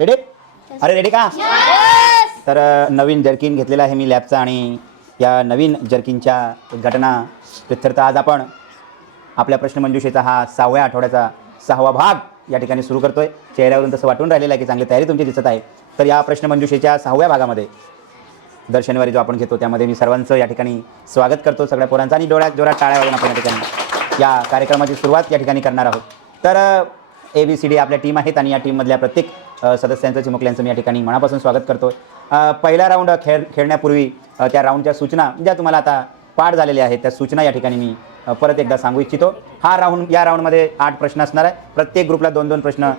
Ready अरे ready का? तर नवीन जर्किन घेतलेला आहे मी लॅबचा आणि या नवीन जर्किनच्या घटना प्रित्यर्थ आज आपण आपल्या प्रश्नमंजुषेचा हा सहाव्या आठवड्याचा सहावा भाग या ठिकाणी सुरू करतोय. चेहऱ्यावरून तसं वाटून राहिलेलं आहे की चांगली तयारी तुमची दिसत आहे. तर या प्रश्नमंजुषेच्या सहाव्या भागामध्ये दर शनिवारी जो आपण घेतो त्यामध्ये मी सर्वांचं या ठिकाणी स्वागत करतो सगळ्या पोरांचं आणि डोळ्यात जोरात टाळ्या वाजून आपण या ठिकाणी या कार्यक्रमाची सुरुवात या ठिकाणी करणार आहोत. तर ए बी सी डी आपल्या टीम आहेत आणि या टीममधल्या प्रत्येक सदस्यांचं चिमुकल्यांचं मी या ठिकाणी मनापासून स्वागत करतो पहिला राऊंड खेळ खेळण्यापूर्वी त्या राऊंडच्या सूचना ज्या तुम्हाला आता पाठ झालेल्या आहेत त्या सूचना या ठिकाणी मी परत एकदा सांगू इच्छितो. हा राऊंड या राऊंडमध्ये आठ प्रश्न असणार आहे. प्रत्येक ग्रुपला दोन दोन प्रश्न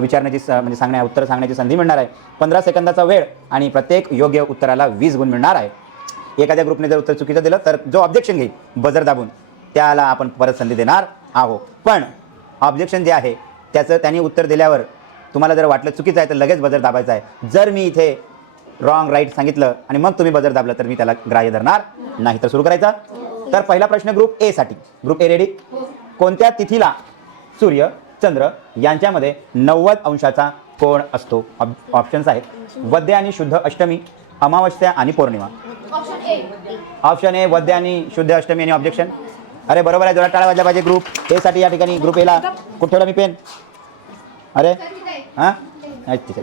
विचारण्याची स- म्हणजे सांगण्या उत्तर सांगण्याची संधी मिळणार आहे. पंधरा सेकंदाचा वेळ आणि प्रत्येक योग्य उत्तराला वीस गुण मिळणार आहे. एखाद्या ग्रुपने जर उत्तर चुकीचं दिलं तर जो ऑब्जेक्शन घेईल बजर दाबून त्याला आपण परत संधी देणार आहोत. पण ऑब्जेक्शन जे आहे त्याचं त्यांनी उत्तर दिल्यावर तुम्हाला जर वाटलं चुकीचं आहे तर लगेच बजर दाबायचं आहे. जर मी इथे रॉंग राईट सांगितलं आणि मग तुम्ही बजर दाबलं तर मी त्याला ग्राह्य धरणार नाही. तर सुरू करायचा. तर पहिला प्रश्न ग्रुप ए साठी. ग्रुप ए रेडी कोणत्या तिथीला सूर्य चंद्र यांच्यामध्ये नव्वद अंशाचा कोण असतो? ऑप- ऑप्शन्स आहेत. वद्य आणि शुद्ध अष्टमी अमावस्या आणि पौर्णिमा. ऑप्शन ए वद्य आणि शुद्ध अष्टमी आणि ऑब्जेक्शन अरे बरोबर आहे. जोरात टाळा वाजल्या पाहिजे ग्रुप ए साठी. या ठिकाणी ग्रुप एला कुठे ठेवला मी पेन अरे हां?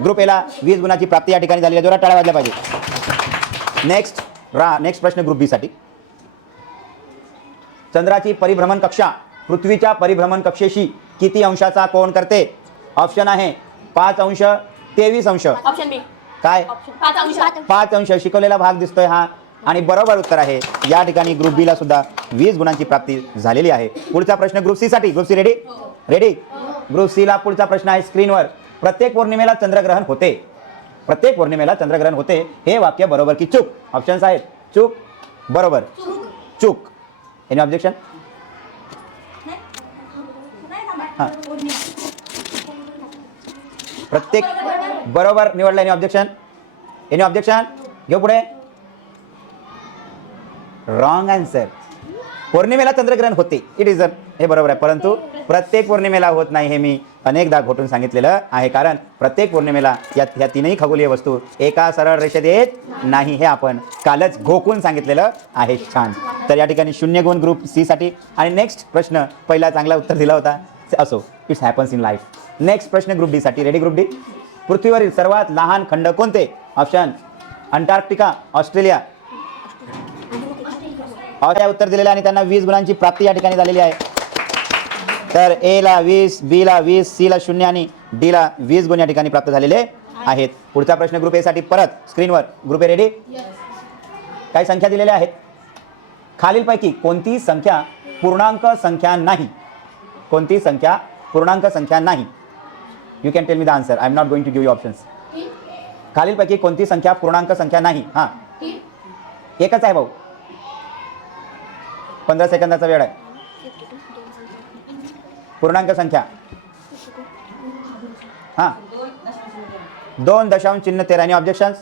ग्रुप एला वीस गुणाची प्राप्ती या ठिकाणी झाली आहे. जोरात टाळा वाजल्या पाहिजे. नेक्स्ट रा नेक्स्ट प्रश्न ग्रुप बी साठी. चंद्राची परिभ्रमण कक्षा पृथ्वीच्या परिभ्रमण कक्षेशी किती अंशाचा कोण करते? ऑप्शन आहे पाच अंश तेवीस अंश. ऑप्शन बी काय? ऑप्शन पाच अंश. पाच अंश. शिकवलेला भाग दिसतोय हा. आणि बरोबर उत्तर आहे या ठिकाणी ग्रुप बी ला सुद्धा वीस गुणांची प्राप्ती झालेली आहे. पुढचा प्रश्न ग्रुप सी साठी. Group C ready ready group C ला पुढचा प्रश्न आहे स्क्रीनवर प्रत्येक पौर्णिमेला चंद्रग्रहण होते. प्रत्येक पौर्णिमेला चंद्रग्रहण होते. हे वाक्य बरोबर की चूक? ऑप्शन्स आहेत. चूक बरोबर. चूक. एनी ऑब्जेक्शन हां. प्रत्येक बरोबर निवडलं एनी ऑब्जेक्शन एनी ऑब्जेक्शन घेऊ पुढे. रॉंग आन्सर पौर्णिमेला चंद्रग्रहण होते. इट इज अ हे बरोबर आहे. परंतु प्रत्येक पौर्णिमेला होत नाही हे मी अनेकदा घोटून सांगितलेलं आहे. कारण प्रत्येक पौर्णिमेला या ह्या तीनही खगोलीय वस्तू एका सरळ रेषेत येत नाही हे आपण कालच घोकून सांगितलेलं आहे. छान. तर या ठिकाणी शून्य गुण ग्रुप सी साठी. आणि नेक्स्ट प्रश्न पहिला चांगला उत्तर दिला होता. असो it's happens in life next प्रश्न ग्रुप डी साठी. रेडी ग्रुप डी पृथ्वीवरील सर्वात लहान खंड कोणते? ऑप्शन अंटार्क्टिका ऑस्ट्रेलिया उत्तर दिलेलं आणि त्यांना वीस गुणांची प्राप्ती या ठिकाणी झालेली आहे. तर ए ला वीस बी ला वीस सी ला शून्य आणि डी ला वीस गुण या ठिकाणी प्राप्त झालेले आहेत. पुढचा प्रश्न ग्रुप ए साठी परत स्क्रीनवर ग्रुप ए रेडी काही संख्या दिलेल्या आहेत. खालीलपैकी कोणती संख्या पूर्णांक संख्या नाही? कोणती संख्या पूर्णांक संख्या नाही? You can tell me the answer I am not going to give you options खालीलपैकी कोणती संख्या पूर्णांक संख्या नाही? हां. एकच आहे भाऊ. पंधरा सेकंदाचा वेळ आहे. पूर्णांक संख्या. हां. दोन दशांश चिन्ह तेरा. आणि ऑब्जेक्शन्स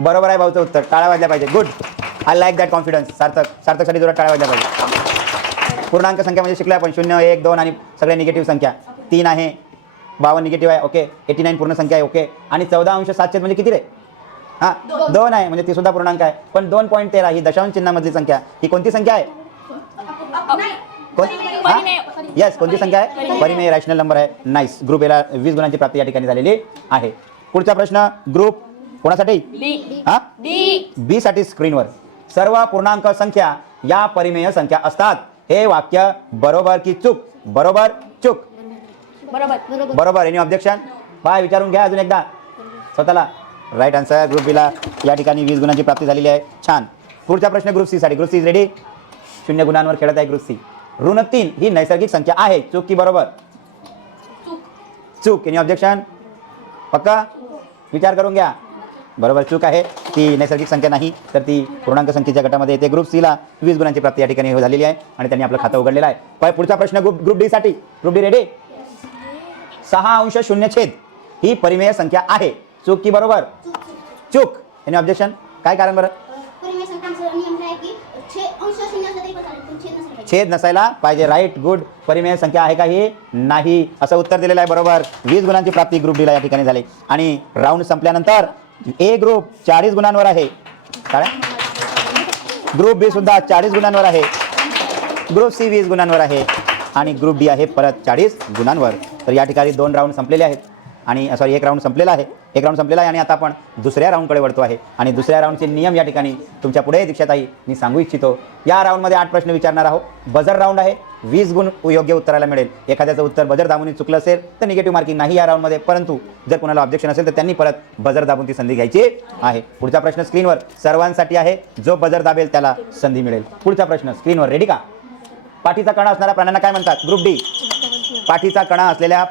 बरोबर आहे भाऊचं उत्तर. टाळ्या वाजल्या पाहिजे good I like that confidence Sarthak. सार्थकसाठी जोरात टाळ्या वाजल्या पाहिजे पूर्णांक संख्या म्हणजे शिकलो आपण. शून्य एक दोन आणि सगळे निगेटिव्ह संख्या. तीन आहे. बावन्न निगेटिव्ह आहे. ओके एटी नाईन पूर्ण संख्या आहे. ओके आणि चौदा अंश सातशे म्हणजे किती रे? हां. दोन आहे. म्हणजे ती सुद्धा पूर्णांक आहे. पण दोन पॉईंट तेरा ही दशांश चिन्हामधली संख्या. ही कोणती संख्या आहे? येस कोणती संख्या आहे? परिमेय. रॅशनल नंबर आहे. नाईस ग्रुप एला वीस गुणांची प्राप्ती या ठिकाणी झालेली आहे. पुढचा प्रश्न ग्रुप कोणासाठी? हा? बी साठी स्क्रीनवर सर्व पूर्णांक संख्या या परिमेय संख्या असतात. हे वाक्य बरोबर की चूक? बरोबर चूक. बरोबर. बरोबर. एनी ऑब्जेक्शन बाय विचारून घ्या अजून एकदा. स्वतःला. राईट आन्सर ग्रुप बीला या ठिकाणी वीस गुणांची प्राप्ती झालेली आहे. छान. पुढचा प्रश्न ग्रुप सी साठी. ग्रुप सी रेडी शून्य गुणांवर खेळत आहे ग्रुप सी ऋण तीन ही नैसर्गिक संख्या आहे. चूक की बरोबर? चूक. एनी ऑब्जेक्शन पक्का? विचार करून घ्या. बरोबर चूक आहे. ती नैसर्गिक संख्या नाही तर ती पूर्णांक संख्येच्या गटामध्ये येते. ग्रुप सीला वीस गुणांची प्राप्ती या ठिकाणी झालेली आहे आणि त्यांनी आपलं खातं उघडलेलं आहे. पुढचा प्रश्न ग्रुप ग्रुप डी साठी. ग्रुप डी रेडी सहा अंश शून्य छेद. ही परिमेय संख्या आहे. चूक की बरोबर? चूक. एनी ऑब्जेक्शन काय कारण बरं? छेद नसायला पाहिजे. राईट गुड परिमेय संख्या आहे का ही? नाही. असं उत्तर दिलेलं आहे बरोबर. वीस गुणांची प्राप्ती ग्रुप डीला या ठिकाणी झाली. आणि राऊंड संपल्यानंतर ए ग्रुप चाळीस गुणांवर आहे. ग्रुप बी सुद्धा चाळीस गुणांवर आहे. ग्रुप सी वीस गुणांवर आहे. आणि ग्रुप डी आहे परत चाळीस गुणांवर. तर या ठिकाणी दोन राऊंड संपलेले आहेत. आणि सॉरी एक राऊंड संपलेला आहे. एक राऊंड संपलेला आहे आणि आता आपण दुसऱ्या राऊंडकडे वळतो आहे. आणि दुसऱ्या राऊंडचे नियम या ठिकाणी तुमच्यापुढे दीक्षाताई. मी सांगू इच्छितो या राऊंडमध्ये आठ प्रश्न विचारणार आहोत. बजर राऊंड आहे. वीस गुण योग्य उत्तराला मिळेल. एखाद्याचं उत्तर बजर दाबून चुकलं असेल तर निगेटिव्ह मार्किंग नाही या राऊंडमध्ये परंतु जर कोणाला ऑब्जेक्शन असेल तर त्यांनी परत बजर दाबून ती संधी घ्यायची आहे. पुढचा प्रश्न स्क्रीनवर सर्वांसाठी आहे. जो बजर दाबेल त्याला संधी मिळेल. पुढचा प्रश्न स्क्रीनवर रेडी का? पाठीचा कणा असणाऱ्या प्राण्यांना काय म्हणतात? ग्रुप डी पाठीचा कणा असलेल्या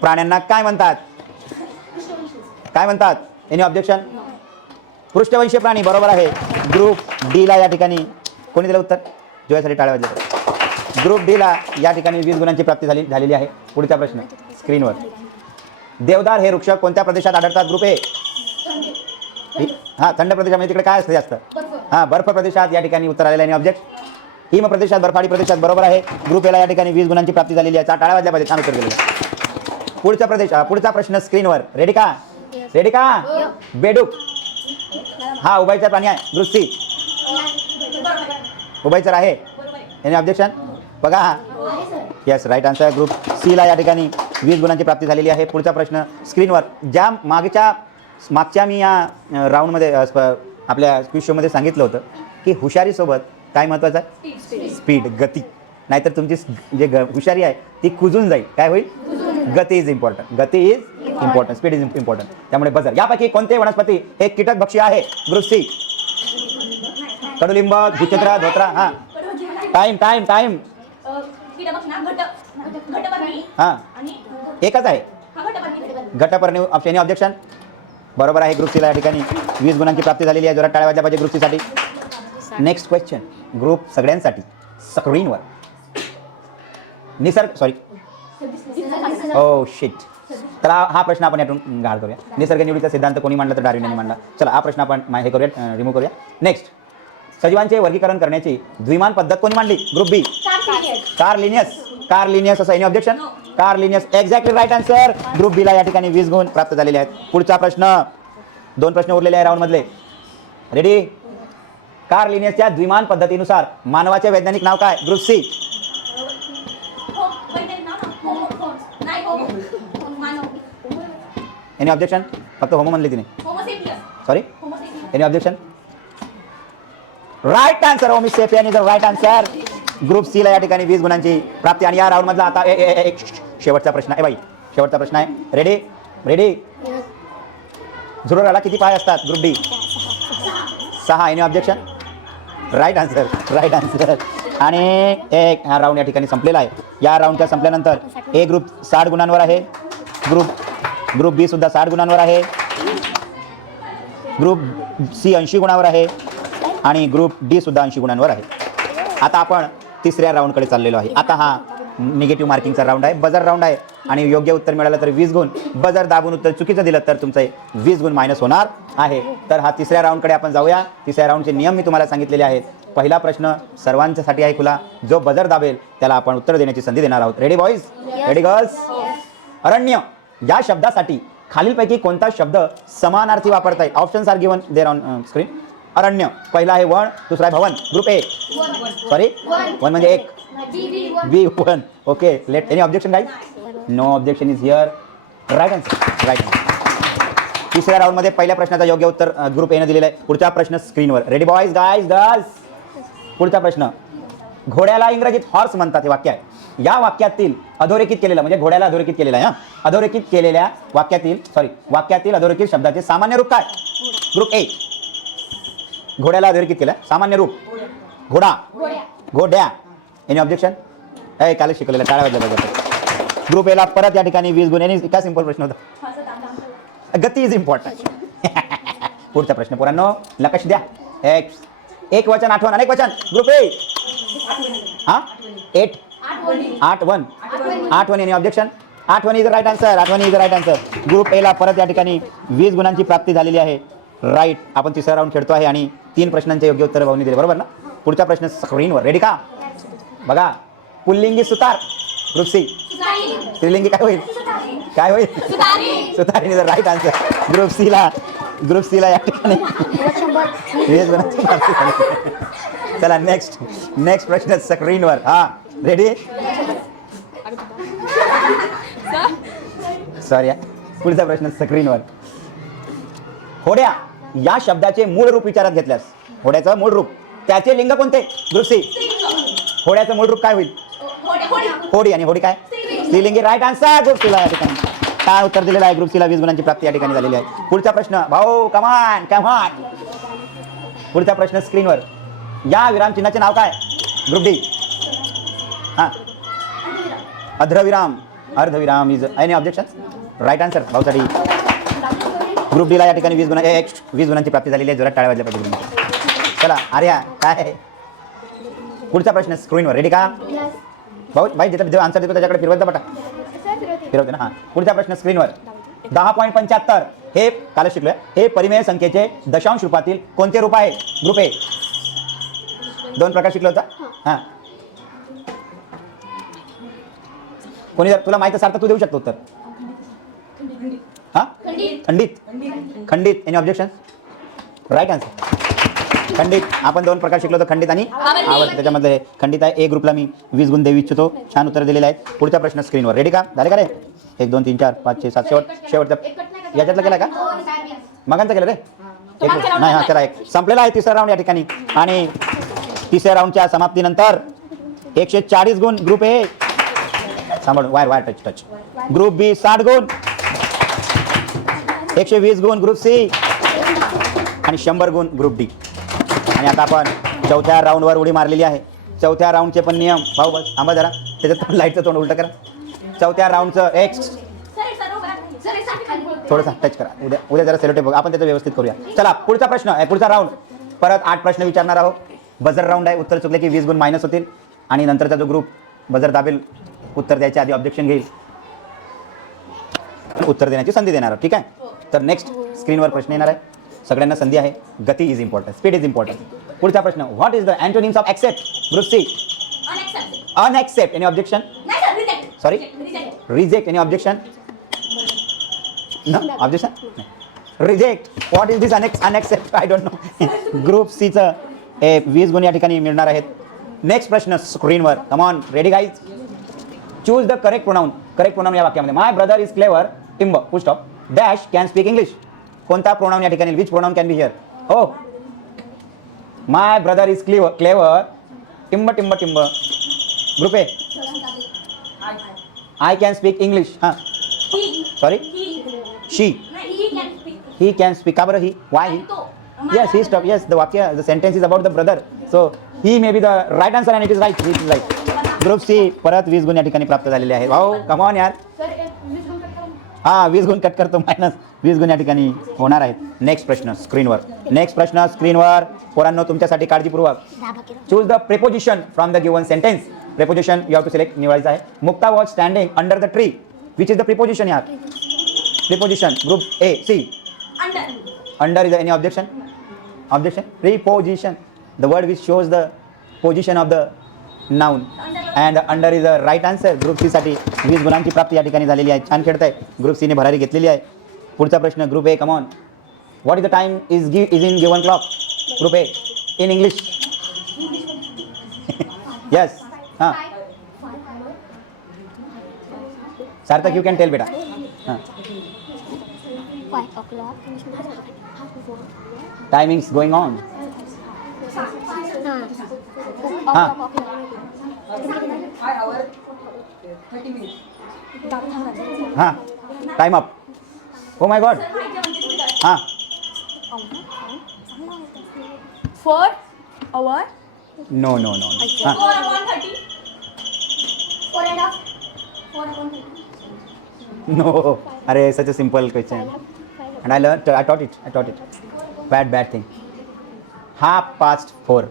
प्राण्यांना काय म्हणतात? काय म्हणतात? एनी ऑब्जेक्शन पृष्ठवंशी प्राणी बरोबर आहे. ग्रुप डीला या ठिकाणी कोणी दिलं उत्तर? जोयासाठी टाळ्या वाजल्या. ग्रुप डीला या ठिकाणी वीस गुणांची प्राप्ती झाली झालेली आहे. पुढचा प्रश्न स्क्रीनवर देवदार हे वृक्ष कोणत्या प्रदेशात आढळतात? ग्रुप ए हां थंड प्रदेशामध्ये तिकडे काय असतं जास्त? हां बर्फ प्रदेशात या ठिकाणी उत्तर आलेलं आहे. ऑब्जेक्ट हिम प्रदेशात बर्फाडी प्रदेशात बरोबर आहे. ग्रुप एला या ठिकाणी वीस गुणांची प्राप्ती झालेली आहे. चा- टाळ्या वाजल्या पाहिजे छान उत्तर दिलेलं आहे. पुढचा प्रदेश पुढचा प्रश्न स्क्रीनवर. रेडी का? रेडी का? बेडूक. हा उभयचा प्राणी आहे. दृष्टी. उभयचर आहे याने ऑब्जेक्शन बघा हा. येस राईट आन्सर ग्रुप सीला या ठिकाणी वीस गुणांची प्राप्ती झालेली आहे. पुढचा प्रश्न स्क्रीनवर. ज्या मागच्या मागच्या मी या राऊंडमध्ये आपल्या क्विज शोमध्ये सांगितलं होतं की हुशारीसोबत काय महत्त्वाचं आहे? स्पीड गती. नाहीतर तुमची जे ग हुशारी आहे ती कुजून जाईल. काय होईल? गती इज इम्पॉर्टंट गती is important speed is important त्यामुळे बजर यापैकी कोणते वनस्पती हे कीटक भक्षी आहे? ग्रुप सी कडुलिंब भूचक्र धोत्रा हा. टाइम टाईम टाईम हा. एकच आहे. घटपर्णी ऑप्शन ऑब्जेक्शन बरोबर आहे ग्रुप सीला या ठिकाणी. वीस गुणांची प्राप्ती झालेली आहे. जोरात टाळ्या वाजल्या पाहिजे ग्रुप सीसाठी नेक्स्ट क्वेश्चन ग्रुप सगळ्यांसाठी स्क्रीनवर निसर्ग सॉरी ओ शिट तर हा प्रश्न आपण यातून गाळ करूया. निसर्ग निवडीचा सिद्धांत कोणी मांडला तर डार्विन यांनी मांडला. चला हा प्रश्न आपण हे करूया रिमूव्ह करूया नेक्स्ट सजीवांचे वर्गीकरण करण्याची द्विमान पद्धत कोणी मांडली? Group B Carl Linnaeus Carl Linnaeus असं any objection Carl Linnaeus exactly right answer group बीला या ठिकाणी वीस गुण प्राप्त झालेले आहेत. पुढचा प्रश्न. दोन प्रश्न उरलेले आहे राऊंडमधले. रेडी कार लिनियसच्या द्विमान पद्धतीनुसार मानवाचे वैज्ञानिक नाव काय? ग्रुप सी नाही होमो मानव एनी ऑब्जेक्शन फक्त होमो म्हणले तिने. Sorry any objection right answer Homo sapien is the right answer group सीला या ठिकाणी वीस गुणांची प्राप्ती आणि या राऊंडमधला आता ए- ए- ए- एक शेवटचा प्रश्न आहे. बाई शेवटचा प्रश्न आहे. रेडी रेडी झुरळाला किती पाय असतात? ग्रुप डी सहा. Any objection right answer right answer आणि एक हा राऊंड या ठिकाणी संपलेला आहे. या राऊंडच्या संपल्यानंतर ए ग्रुप साठ गुणांवर आहे. ग्रुप ग्रुप बी सुद्धा साठ गुणांवर आहे. ग्रुप सी ऐंशी गुणावर आहे आणि ग्रुप डी सुद्धा ऐंशी गुणांवर आहे. आता आपण तिसऱ्या राऊंडकडे चाललेलो आहे. आता हा निगेटिव्ह मार्किंगचा राऊंड आहे. बजर राऊंड आहे. आणि योग्य उत्तर मिळालं तर वीस गुण. बजर दाबून उत्तर चुकीचं दिलं तर तुमचे वीस गुण मायनस होणार आहे. तर हा तिसऱ्या राऊंडकडे आपण जाऊया. तिसऱ्या राऊंडचे नियम मी तुम्हाला सांगितलेले आहेत. पहिला प्रश्न सर्वांच्यासाठी आहे खुला. जो बजर दाबेल त्याला आपण उत्तर देण्याची संधी देणार आहोत. रेडी बॉईज रेडी गर्ल्स अरण्य. या शब्दासाठी खालीलपैकी कोणता शब्द समानार्थी वापरता येईल? Options are given there on screen अरण्य. पहिला आहे वन दुसरा आहे भवन. ग्रुप ए सॉरी वन म्हणजे एक. B one okay let any objection guys no objection is here right answer right answer तिसऱ्या राऊंडमध्ये पहिल्या प्रश्नाचा योग्य उत्तर ग्रुप एनं दिलेलं आहे. पुढचा प्रश्न स्क्रीनवर रेडी बॉईज गाईज गर्ल्स पुढचा प्रश्न. घोड्याला इंग्रजीत हॉर्स म्हणतात हे वाक्य आहे. या वाक्यातील अधोरेखित केलेलं म्हणजे घोड्याला अधोरेखित केलेलं आहे हा. अधोरेखित केलेल्या वाक्यातील सॉरी वाक्यातील अधोरेखित शब्दाचे सामान्य रूप काय? Group A. घोड्याला अधोरेखित केलं सामान्य रूप. घोडा. घोड्या. एनी ऑब्जेक्शन ए काल शिकवलेलं टाळ्या वाजल्या पाहिजे ग्रुप एला परत या ठिकाणी वीस गुण यांनी काय सिंपल प्रश्न होता. गती इज इम्पॉर्टंट पुढचा प्रश्न पोरांनो लक्ष द्या. एक एक वचन आठवण अनेक वचन. ग्रुप ए हा? एट आठ वन आठ वन एनी ऑब्जेक्शन आठ वन इज राईट आन्सर आठ one is right answer group एला परत या ठिकाणी वीस गुणांची प्राप्ती झालेली आहे. राईट आपण तिसरा राऊंड खेळतो आहे आणि तीन प्रश्नांचे योग्य उत्तर भाऊनी दिले. बरोबर ना? पुढचा प्रश्न स्क्रीनवर रेडी का? बघा. पुल्लिंगी सुतार. सुतारी. स्त्रीलिंगी काय होईल? काय होईल? सुतारी. सुतारीने जर राईट आन्सर ग्रुप सी ला ग्रुप सी ला या ठिकाणी. व्हेज गुणांची प्राप्ती झाली. चला नेक्स्ट नेक्स्ट प्रश्न स्क्रीनवर हा. रेडी सॉरी पुढचा प्रश्न स्क्रीनवर होड्या या शब्दाचे मूळ रूप विचारात घेतल्यास. होड्याचं मूळ रूप. त्याचे लिंग कोणते? दृष्टी. होड्याचं मूळ रूप काय होईल? होडी. होडी आणि होडी काय? स्त्रीलिंगी. राईट आन्सर ग्रुप सीला या ठिकाणी. काय उत्तर दिलेलं आहे? ग्रुप सीला वीस गुणांची प्राप्ती या ठिकाणी झालेली आहे. पुढचा प्रश्न. भाऊ कमान कमान पुढचा प्रश्न स्क्रीनवर या विरामचिन्हाचे नाव काय? ग्रुप डी हां. अध्रविराम अर्धविराम is any objection right answer भाऊसाठी group डीला या ठिकाणी वीस गुणा एक वीस गुणांची प्राप्ती झालेली आहे. जोरात टाळ्या वाजल्या पाहिजे चला आर्या काय? पुढचा प्रश्न स्क्रीनवर रेडी का? भाऊ भाई जिथं जो आन्सर देतो त्याच्याकडे फिरवत बटा फिरवते. ना हां. पुढचा प्रश्न स्क्रीनवर दहा पॉईंट पंच्याहत्तर. हे कालच शिकलोय. हे परिमेय संख्येचे दशांश रूपातील कोणते रूप आहे? ग्रुप ए दोन प्रकार शिकलो होता? हां. कोणी जर तुला माहीत असाल तर तू देऊ शकतो उत्तर. हां? खंडित. खंडित. एनी ऑब्जेक्शन राईट आन्सर खंडित. आपण दोन प्रकार शिकलो होतो खंडित आणि. आवड त्याच्यामध्ये खंडित आहे. ए ग्रुपला मी वीस गुण देऊ इच्छितो. छान उत्तर दिलेले आहेत. पुढचा प्रश्न स्क्रीनवर रेडी का? झाले का रे? एक दोन तीन चार पाच छे सात शेवट शेवटचा याच्यातलं केला का? मगांचा केलं रे? एक नाही हा चला एक. संपलेला आहे तिसरा राऊंड या ठिकाणी. आणि तिसऱ्या राऊंडच्या समाप्तीनंतर एकशे चाळीस गुण ग्रुप ए सांभाळून wire wire touch touch group B साठ गुण. एकशे वीस गुण ग्रुप सी आणि शंभर गुण ग्रुप डी आणि आता आपण चौथ्या राऊंडवर उडी मारलेली आहे. चौथ्या राऊंडचे पण नियम. भाऊ बस थांबा जरा. त्याच्यात लाईटचं तोंड उलटं करा. चौथ्या राऊंडचं एक्स एक थोडंसं टच करा. उद्या उद्या जरा सेलोटेप बघा. आपण त्याचं व्यवस्थित करूया. चला पुढचा प्रश्न आहे. पुढचा राऊंड परत आठ प्रश्न विचारणार आहोत. बजर राऊंड आहे. उत्तर चुकले की वीस गुण मायनस होतील. आणि नंतरचा जो ग्रुप बजर दाबेल उत्तर द्यायच्या आधी ऑब्जेक्शन घेईल. उत्तर देण्याची संधी देणार ठीक आहे? तर नेक्स्ट स्क्रीनवर प्रश्न येणार आहे. सगळ्यांना संधी आहे. गती is important speed is important पुढचा प्रश्न what is the antonyms of accept group C unaccept any objection sorry reject any objection objection reject what is this unaccept I don't know group सीचं ए वीस गुण या ठिकाणी मिळणार आहेत. नेक्स्ट प्रश्न स्क्रीनवर come on ready guys choose the correct pronoun correct pronoun या वाक्यामध्ये. My brother is clever टिंब full stop dash can speak English कोणता प्रोनाऊन या ठिकाणी? Which pronoun can be here हो. My brother is cliv clever टिंब टिंब टिंब ग्रुपे I can speak English हां sorry she he can speak का बरं he why he yes he stop yes the वाक्य the sentence is about the brother so he may be the right answer and it is right it is right group C परत वीस गुण या ठिकाणी प्राप्त झालेले आहे भाऊ कमॉन यार. हा वीस गुण कट करतो मायनस वीस गुण या ठिकाणी होणार आहेत. नेक्स्ट प्रश्न स्क्रीनवर नेक्स्ट प्रश्न स्क्रीनवर पोरांनो तुमच्यासाठी काळजीपूर्वक. Choose the preposition from the given sentence preposition you have to select निवडायचं आहे. Mukta was standing under the tree which is the preposition यार? Preposition group A C under under is there any objection? Objection? Preposition. The word which shows the position of the noun and under is the right answer. Group c साठी वीस गुणांची प्राप्ती या ठिकाणी झालेली आहे. छान खेळत आहे ग्रुप सीने भरारी घेतलेली आहे. पुढचा प्रश्न group A come on what is the time is give is in given clock group A in English yes हां सार्थक यू कॅन टेल बेटा हां. Timings going on Ah. हां time up oh my God हां. Four hour no no no four four and half four no अरे such a simple question and I learned, I taught it, I taught it. Bad, bad thing. Half past four.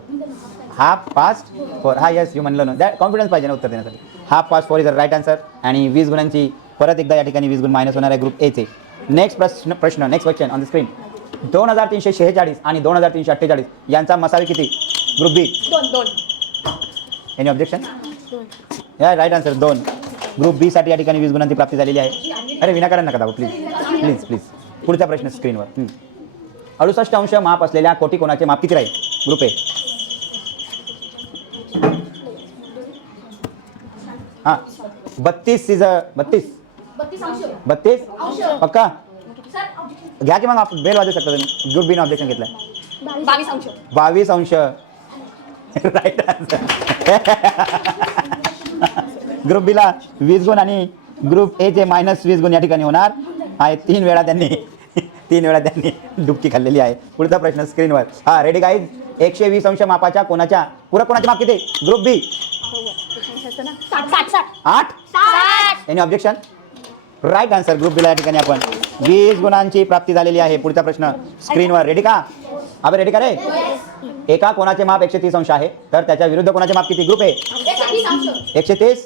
Half past four हा yes you म्हणलं ना. That confidence पाहिजे ना उत्तर देण्यासाठी. Half past four is right answer आणि वीस गुणांची परत एकदा या ठिकाणी वीस गुण मायनस होणार आहे ग्रुप एचे नेक्स्ट प्रश्न प्रश्न next question on the screen दोन हजार तीनशे शेहेचाळीस आणि दोन हजार तीनशे अठ्ठेचाळीस यांचा मसावे किती? ग्रुप बी दोन दोन. एनी ऑब्जेक्शन या राईट आन्सर दोन. ग्रुप बी साठी या ठिकाणी वीस गुणांची प्राप्ती झालेली आहे. अरे विनाकारण नका दाबा प्लीज प्लीज प्लीज पुढचा प्रश्न स्क्रीनवर. अडुसष्ट अंश माप असलेल्या कोटी कोणाचे माप किती राहील? ग्रुप ए हां. बत्तीस सीझ बत्तीस. बत्तीस. पक्का? घ्या की मग आप- बेल वाजू शकता तुम्ही. ग्रुप बीने ऑब्जेक्शन घेतलं बावीस अंश. बावीस अंश. राईट ग्रुप बीला वीस गुण आणि ग्रुप ए चे मायनस वीस गुण या ठिकाणी होणार. आहे. तीन वेळा त्यांनी तीन वेळा त्यांनी डुबकी खाल्लेली आहे. पुढचा प्रश्न स्क्रीनवर हा रेडी गाईज एकशे वीस अंश मापाच्या कोणाच्या पूरक कोणाचे माप किती? ग्रुप बी आठ? Any objection right answer group बीला या ठिकाणी आपण. वीस गुणांची प्राप्ती झालेली आहे. पुढचा प्रश्न स्क्रीनवर रेडी का? अबे रेडी का रे? एका कोणाचे माप एकशे तीस अंश आहे? तर त्याच्या विरुद्ध कोणाचे माप किती? ग्रुप आहे एकशे तीस?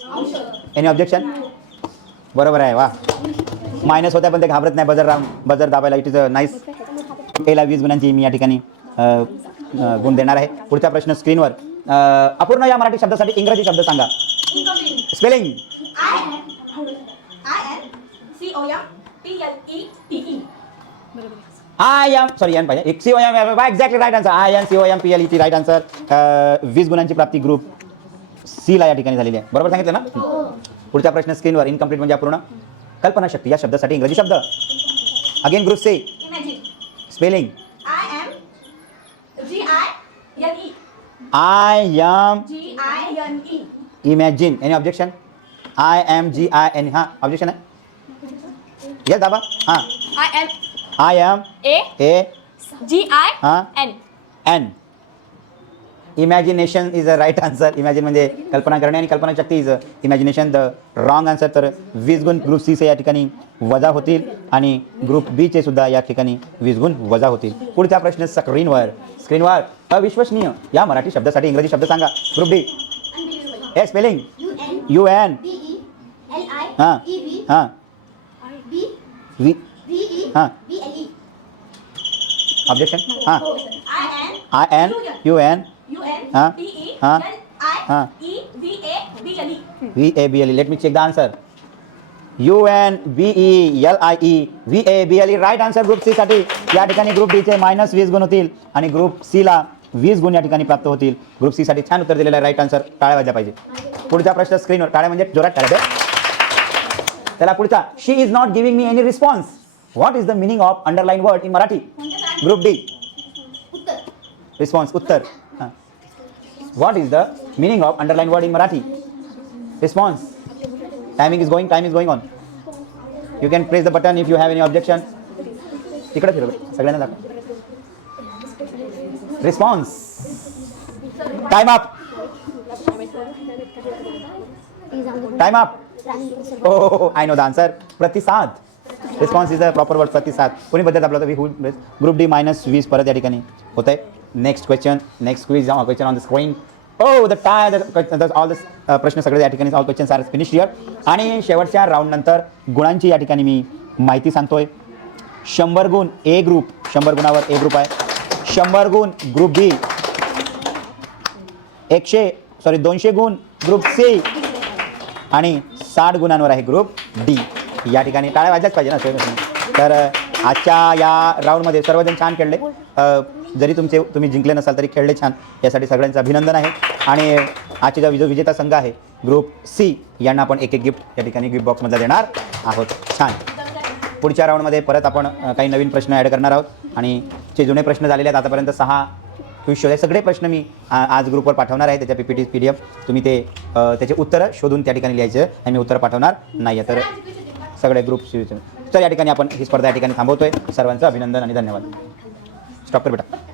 एनी ऑब्जेक्शन बरोबर आहे वा. मायनस होत्या पण ते घाबरत नाही. बजर राम बजर दाबायला. इट इज अ नाईस एला वीस गुणांची मी या ठिकाणी गुण देणार आहे. पुढचा प्रश्न स्क्रीनवर अपूर्ण या मराठी शब्दासाठी इंग्रजी शब्द सांगा. Spelling I M P L E T E I M sorry N पाहिजे. C O M exactly right answer I N C O M P L T right answer वीस गुणांची प्राप्ती ग्रुप सी ला या ठिकाणी झालेली आहे. बरोबर सांगितलं ना? पुढचा प्रश्न स्क्रीनवर इनकम्प्लीट म्हणजे अपूर्ण. कल्पनाशक्ती या शब्दासाठी इंग्रजी शब्द. Again group C spelling I M imagine any objection I M G I N हां ऑब्जेक्शन आहे येस दाबा हां I M I M A A G I हां N N imagination is a right answer imagine म्हणजे कल्पना करणे आणि कल्पनाशक्ती is imagination the wrong answer तर वीस गुण ग्रुप सीचे या ठिकाणी वजा होतील आणि ग्रुप बीचे सुद्धा या ठिकाणी वीस गुण वजा होतील. पुढचा प्रश्न स्क्रीनवर स्क्रीनवर अविश्वसनीय या मराठी शब्दासाठी इंग्रजी शब्द सांगा. Group B A spelling U N हां हां वी हां ऑब्जेक्शन हां आय एन यू एन हाँ, हाँ, हाँ. V A B L E let me check the answer U N B E L I E V A B L E right answer group C साठी. या ठिकाणी group डीचे minus वीस गुण होतील आणि ग्रुप सी ला वीस गुण या ठिकाणी प्राप्त होतील. ग्रुप सी साठी छान उत्तर दिलेलं आहे. राईट आन्सर टाळ्या वाजल्या पाहिजे. पुढचा प्रश्न स्क्रीनवर टाळ्या म्हणजे जोरात टाळ्या त्याला पुढचा. She is not giving me any response what is the meaning of underline word in Marathi group D उत्तर. रिस्पॉन्स उत्तर. What is the meaning of underline word in Marathi response timing is going time is going on you can press the button if you have any objection तिकडे फिरव सगळ्यांना दाखव response time up time up हो I know the answer प्रतिसाद response is a proper word प्रतिसाद कोणी बद्दल आपला वी ग्रुप डी मायनस वीस परत या ठिकाणी. होत आहे next question next quiz question on the screen oh the tie all the प्रश्न सगळे या ठिकाणी all question are finish here आणि शेवटच्या राऊंडनंतर गुणांची या ठिकाणी मी माहिती सांगतोय. शंभर गुण ए ग्रुप शंभर गुणावर ए ग्रुप आहे. शंभर गुण ग्रुप बी एकशे सॉरी दोनशे गुण ग्रुप सी आणि साठ गुणांवर आहे ग्रुप डी या ठिकाणी टाळ्या वाजल्याच पाहिजे ना तर आजच्या या राऊंडमध्ये सर्वजण छान खेळले. जरी तुमचे तुम्ही जिंकले नसाल तरी खेळले छान. यासाठी सगळ्यांचं अभिनंदन आहे. आणि आजचे जो विजेता संघ आहे ग्रुप सी यांना आपण एक एक गिफ्ट या ठिकाणी गिफ्ट बॉक्समधला देणार आहोत. छान. पुढच्या राऊंडमध्ये परत आपण काही नवीन प्रश्न ॲड करणार आहोत. आणि जे जुने प्रश्न झालेले आहेत आतापर्यंत सहा क्विज शोध. सगळे प्रश्न मी आज ग्रुपवर पाठवणार आहे. त्याच्या P P T P D F तुम्ही ते त्याचे उत्तरं शोधून त्या ठिकाणी लिहायचं. आणि मी उत्तरं पाठवणार नाही आहे. तर सगळे ग्रुप तर या ठिकाणी आपण ही स्पर्धा या ठिकाणी थांबवतोय. सर्वांचं अभिनंदन आणि धन्यवाद. स्टॉप कर बेटा.